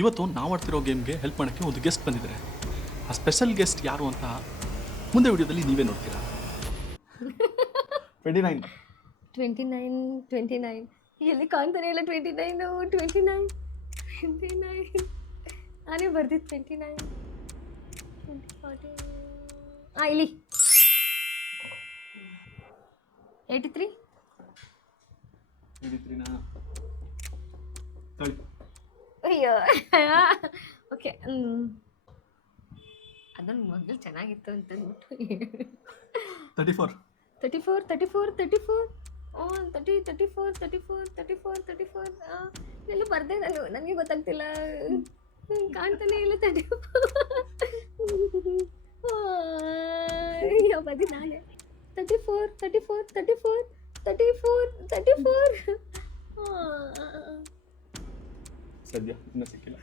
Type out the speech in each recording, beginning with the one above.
ಇವತ್ತು ನಾವು ಆಡ್ತಿರೋ ಗೇಮ್ಗೆ ಹೆಲ್ಪ್ ಮಾಡೋಕ್ಕೆ ಒಂದು ಗೆಸ್ಟ್ ಬಂದಿದ್ದಾರೆ. ಆ ಸ್ಪೆಷಲ್ ಗೆಸ್ಟ್ ಯಾರು ಅಂತ ಮುಂದೆ ವಿಡಿಯೋದಲ್ಲಿ ನೀವೇ ನೋಡ್ತೀರಾ. 29 29 ಎಲ್ಲಿ ಕಾಣ್ತಾನೆ ಇಲ್ಲ. 29 ನಾನೇ ಬರ್ದಿದ್ದು 29 ಇಲ್ಲಿ 83 ಅಯ್ಯೋ ಓಕೆ. ಅದೊಂದು ಮೊದಲು ಚೆನ್ನಾಗಿತ್ತು ಅಂತ ಅಂದ್ಬಿಟ್ಟು 34 ಎಲ್ಲೂ ಬರ್ದೆ ನಾನು, ನನಗೆ ಗೊತ್ತಾಗ್ತಿಲ್ಲ, ಕಾಣ್ತಾನೆ ಇಲ್ಲ. 34 ಬರ್ದಿ ನಾನೇ 34 ಸದ್ಯ ಇನ್ನೂ ಸಿಕ್ಕಿಲ್ಲ.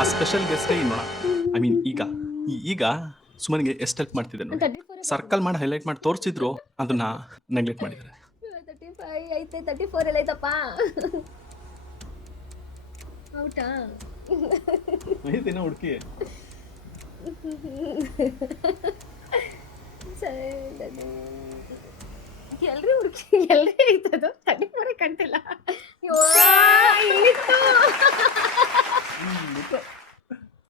ಆ ಸ್ಪೆಷಲ್ ಗೆಸ್ಟೇ ಇನ್ನೋಣ. ಐ ಮೀನ್ ಈಗ ಸುಮನ್ಗೆ ಎಷ್ಟು ಹೆಲ್ಪ್ ಮಾಡ್ತಿದ್ದೆ ನೋಡಿ. 34 ಸರ್ಕಲ್ ಮಾಡಿ ಹೈಲೈಟ್ ಮಾಡಿ ತೋರಿಸಿದ್ರು ಅದನ್ನ ನೆಗ್ಲೆಕ್ಟ್ ಮಾಡಿದ್ದಾರೆ. 35 ಐತೆ, 34 ಎಲ್ಲ ಐತಪ್ಪ. ಔಟಾ ಐದಿನ ಹುಡುಕಿ. ಎಲ್ರಿ ಹುಡುಕಿ, ಎಲ್ರಿ ಐತದು. 34 ಕಾಣ್ತಿಲ್ಲ. ಅಯ್ಯೋ ಇಲ್ಲಿತ್ತು.